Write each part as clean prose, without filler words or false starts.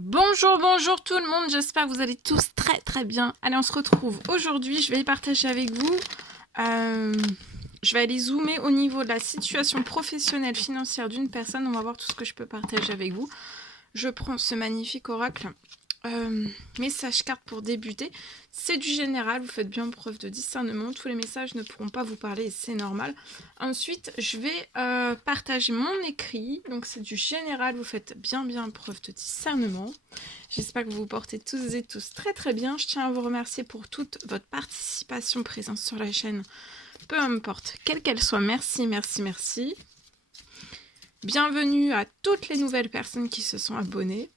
Bonjour, bonjour tout le monde, j'espère que vous allez tous très bien. Allez, on se retrouve aujourd'hui, je vais partager avec vous. Je vais aller zoomer au niveau de la situation professionnelle financière d'une personne. On va voir tout ce que je peux partager avec vous. Je prends ce magnifique oracle. Message carte pour débuter. C'est du général, vous faites bien preuve de discernement. Tous les messages ne pourront pas vous parler et c'est normal. Ensuite, je vais partager mon écrit. Donc c'est du général, vous faites bien preuve de discernement. J'espère que vous vous portez tous et tous très bien. Je tiens à vous remercier pour toute votre participation, présence sur la chaîne. Peu importe, quelle qu'elle soit, merci. Bienvenue à toutes les nouvelles personnes qui se sont abonnées.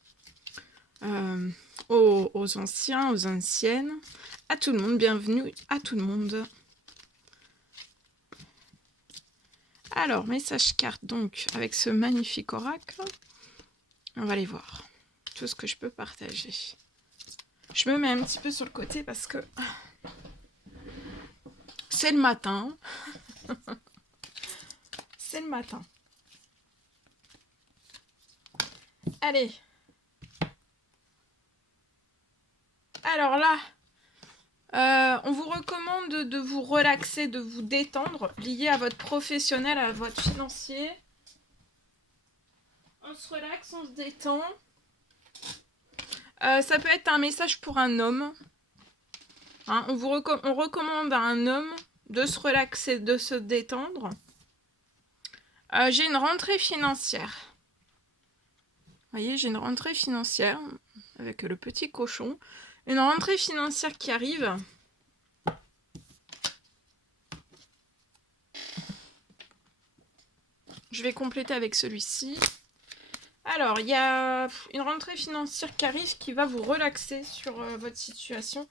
Aux anciens, aux anciennes, à tout le monde, bienvenue à tout le monde. Alors, message carte donc avec ce magnifique oracle. On va aller voir tout ce que je peux partager. Je me mets un petit peu sur le côté parce que c'est le matin. C'est le matin. Allez. Alors là, on vous recommande de vous relaxer, de vous détendre, lié à votre professionnel, à votre financier. On se relaxe, on se détend. Ça peut être un message pour un homme. Hein, on recommande à un homme de se relaxer, de se détendre. J'ai une rentrée financière. Vous voyez, j'ai une rentrée financière avec le petit cochon. Une rentrée financière qui arrive. Je vais compléter avec celui-ci. Alors, il y a une rentrée financière qui arrive qui va vous relaxer sur votre situation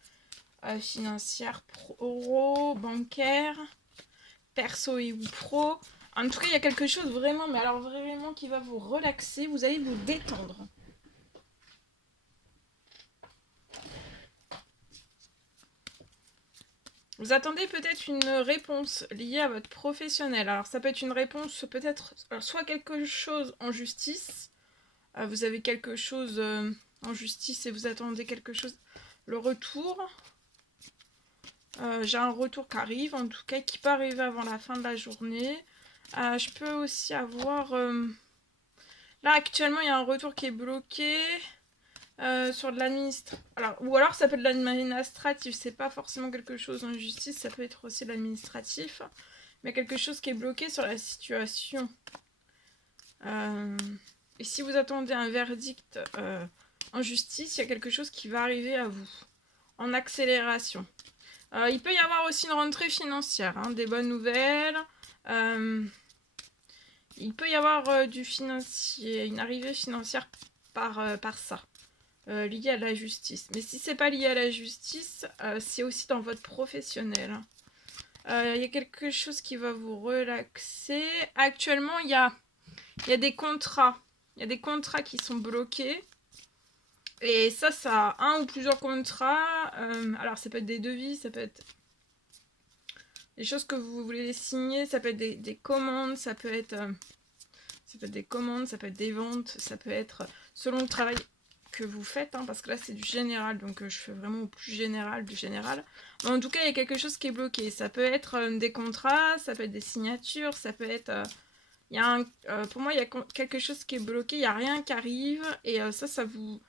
financière, pro, bancaire, perso et ou pro. En tout cas, il y a quelque chose vraiment, mais alors vraiment qui va vous relaxer, vous allez vous détendre. Vous attendez peut-être une réponse liée à votre professionnel. Alors ça peut être une réponse peut-être soit quelque chose en justice. Vous avez quelque chose en justice et vous attendez quelque chose. Le retour. J'ai un retour qui arrive, en tout cas qui peut arriver avant la fin de la journée. Je peux aussi avoir... Là actuellement il y a un retour qui est bloqué. Sur de l'administratif. Ou alors ça peut être de l'administratif, c'est pas forcément quelque chose en justice, ça peut être aussi de l'administratif, mais quelque chose qui est bloqué sur la situation. Et si vous attendez un verdict en justice, il y a quelque chose qui va arriver à vous, en accélération. Il peut y avoir aussi une rentrée financière, hein, des bonnes nouvelles. Il peut y avoir du financier, une arrivée financière par ça. Lié à la justice. Mais si c'est pas lié à la justice, c'est aussi dans votre professionnel. Il y a quelque chose qui va vous relaxer. Actuellement, il y a des contrats. Il y a des contrats qui sont bloqués. Et ça a un ou plusieurs contrats. Alors, ça peut être des devis, ça peut être des choses que vous voulez signer, ça peut être des commandes, ça peut être des commandes, ça peut être des ventes, ça peut être selon le travail que vous faites, hein, parce que là c'est du général, donc je fais vraiment au plus général du général. Mais en tout cas, il y a quelque chose qui est bloqué. Ça peut être des contrats, ça peut être des signatures, ça peut être... pour moi, il y a quelque chose qui est bloqué, il n'y a rien qui arrive, et ça vous...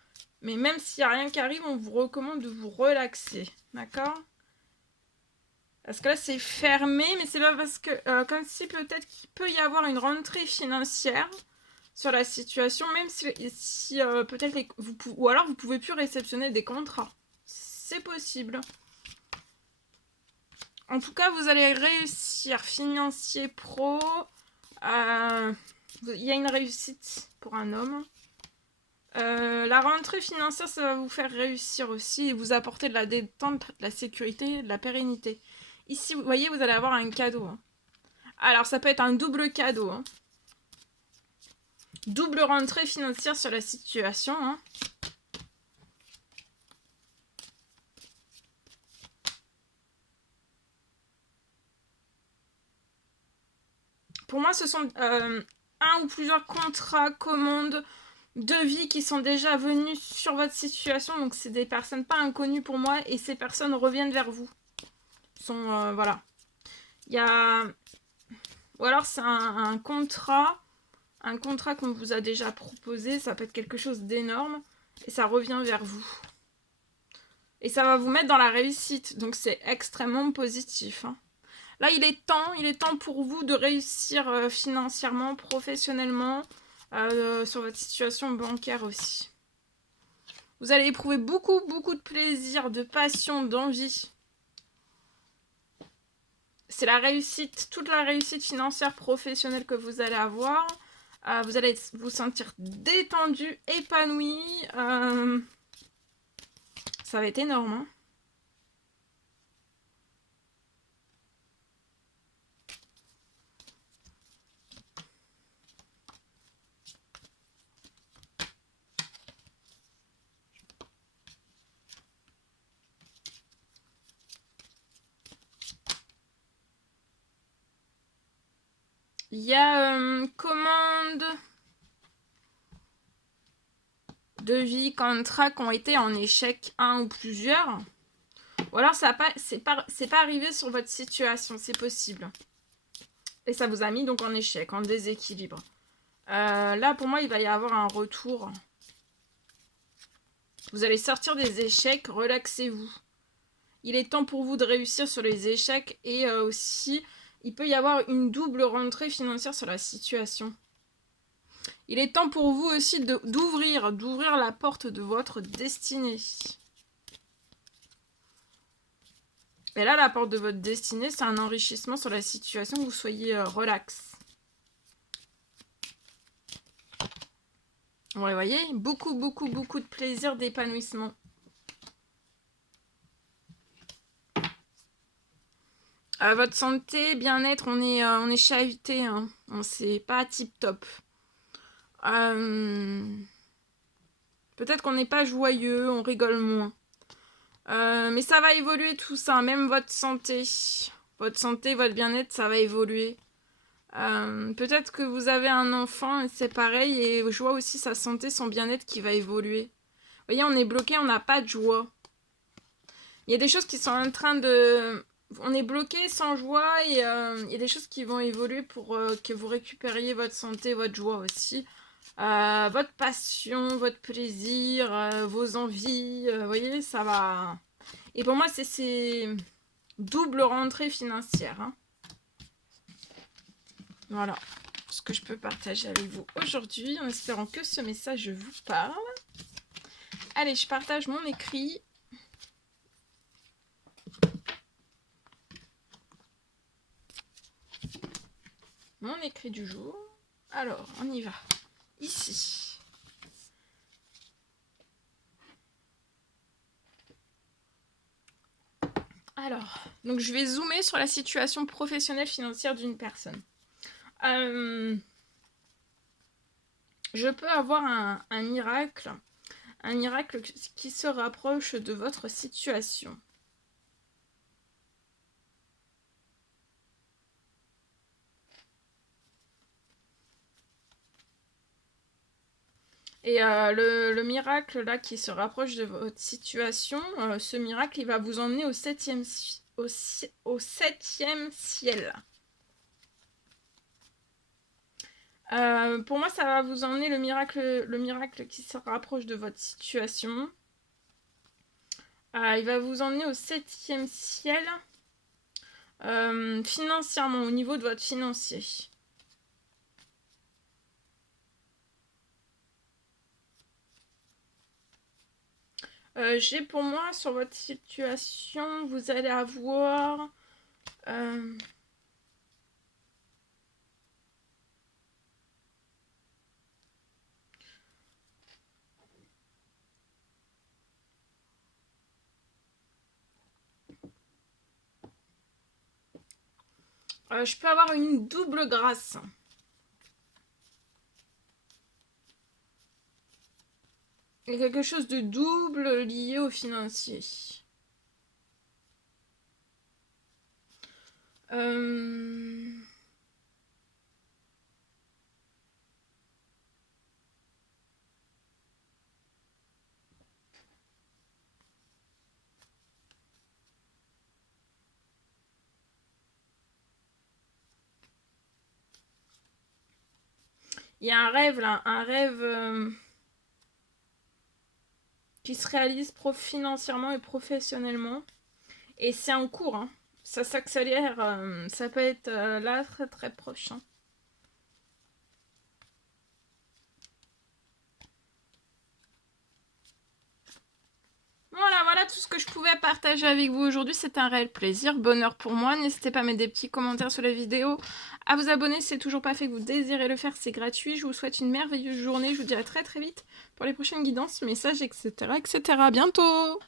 Mais même s'il n'y a rien qui arrive, on vous recommande de vous relaxer, d'accord? Parce que là, c'est fermé, mais c'est pas parce que... comme si peut-être qu'il peut y avoir une rentrée financière sur la situation, même si peut-être ou alors vous pouvez plus réceptionner des contrats. C'est possible. En tout cas, vous allez réussir financier pro. Il y a une réussite pour un homme. La rentrée financière, ça va vous faire réussir aussi et vous apporter de la détente, de la sécurité, de la pérennité. Ici, vous voyez, vous allez avoir un cadeau. Hein. Alors, ça peut être un double cadeau. Hein. Double rentrée financière sur la situation. Hein. Pour moi, ce sont un ou plusieurs contrats, commandes, de vie qui sont déjà venus sur votre situation. Donc, c'est des personnes pas inconnues pour moi. Et ces personnes reviennent vers vous. Voilà. Il y a... Ou alors, c'est un contrat. Un contrat qu'on vous a déjà proposé. Ça peut être quelque chose d'énorme. Et ça revient vers vous. Et ça va vous mettre dans la réussite. Donc, c'est extrêmement positif. Hein. Là, il est temps pour vous de réussir financièrement, professionnellement, sur votre situation bancaire aussi. Vous allez éprouver beaucoup de plaisir, de passion, d'envie. C'est la réussite, toute la réussite financière professionnelle que vous allez avoir. Vous allez vous sentir détendu, épanoui. Ça va être énorme. Hein. Il y a commande de vie, contrat qui ont été en échec, un ou plusieurs. Ou alors c'est pas arrivé sur votre situation, c'est possible. Et ça vous a mis donc en échec, en déséquilibre. Là, pour moi, il va y avoir un retour. Vous allez sortir des échecs, relaxez-vous. Il est temps pour vous de réussir sur les échecs et aussi, il peut y avoir une double rentrée financière sur la situation. Il est temps pour vous aussi d'ouvrir la porte de votre destinée. Et là, la porte de votre destinée, c'est un enrichissement sur la situation, que vous soyez relax. Ouais, vous voyez, beaucoup de plaisir, d'épanouissement. Votre santé, bien-être, on est chahuté, hein. C'est pas tip top. Peut-être qu'on n'est pas joyeux, on rigole moins. Mais ça va évoluer tout ça, même votre santé. Votre santé, votre bien-être, ça va évoluer. Peut-être que vous avez un enfant et c'est pareil, et je vois aussi sa santé, son bien-être qui va évoluer. Vous voyez, on est bloqué, on n'a pas de joie. Il y a des choses qui sont en train de... On est bloqué sans joie et il y a des choses qui vont évoluer pour que vous récupériez votre santé, votre joie aussi. Votre passion, votre plaisir, vos envies. Vous voyez, ça va... Et pour moi, c'est double rentrée financière. Hein. Voilà ce que je peux partager avec vous aujourd'hui, en espérant que ce message vous parle. Allez, je partage mon écrit. Mon écrit du jour. Alors, on y va. Ici. Alors, donc je vais zoomer sur la situation professionnelle financière d'une personne. Je peux avoir un miracle qui se rapproche de votre situation. Et le miracle là qui se rapproche de votre situation, ce miracle, il va vous emmener au septième ciel. Pour moi, ça va vous emmener le miracle qui se rapproche de votre situation. Il va vous emmener au septième ciel, financièrement, au niveau de votre financier. J'ai pour moi, sur votre situation, vous allez avoir... je peux avoir une double grâce. Il y a quelque chose de double lié au financier. Il y a un rêve là, un rêve qui se réalise financièrement et professionnellement. Et c'est en cours, hein. Ça s'accélère, ça peut être là très très proche. Hein. Voilà tout ce que je pouvais partager avec vous aujourd'hui. C'était un réel plaisir, bonheur pour moi. N'hésitez pas à mettre des petits commentaires sur la vidéo, à vous abonner si c'est toujours pas fait que vous désirez le faire, c'est gratuit. Je vous souhaite une merveilleuse journée. Je vous dirai très très vite pour les prochaines guidances, messages, etc. etc. À bientôt!